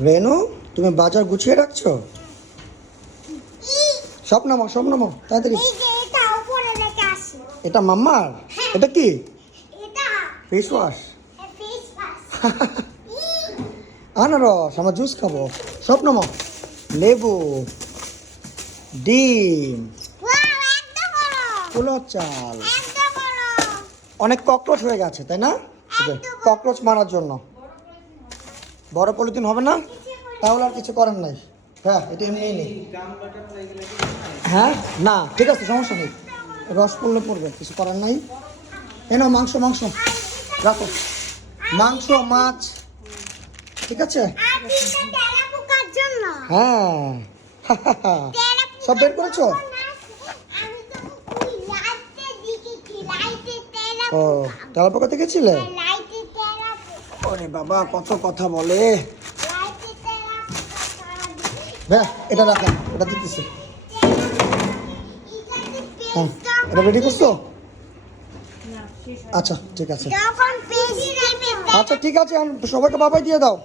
রেনু তুমি বাজার গুছিয়ে রাখছো? সব নামো সব নামো তাড়াতাড়ি। এটা রেখে আসি। এটা মাম্মার? এটা কি? ফেস ওয়াশ আনারস আমার জুস খাব। সব নামো। লেবু ডিম পোলো চাল। অনেক ককরোচ হয়ে গেছে তাই না? ককরোচ মারার জন্য। বড় পলিথিন হবে না, তাহলে আর কিছু করার নাই। হ্যাঁ এটা এমনিই নেই। হ্যাঁ? না, ঠিক আছে, সমস্যা নেই। রস পড়লে পড়বে, কিছু করার নাই। এ নাও, মাংস মাংস। রাখো। মাংস, মাছ, ঠিক আছে? হ্যাঁ। সব বের করেছ? ও তেলা পোকা দেখেছিলে ওরে বাবা কত কথা বলে। হ্যাঁ এটা রাখা এটা দিতেছি। হ্যাঁ এটা রেডি করছ? আচ্ছা ঠিক আছে। আচ্ছা ঠিক আছে সবাইকে বাবাই দিয়ে দাও।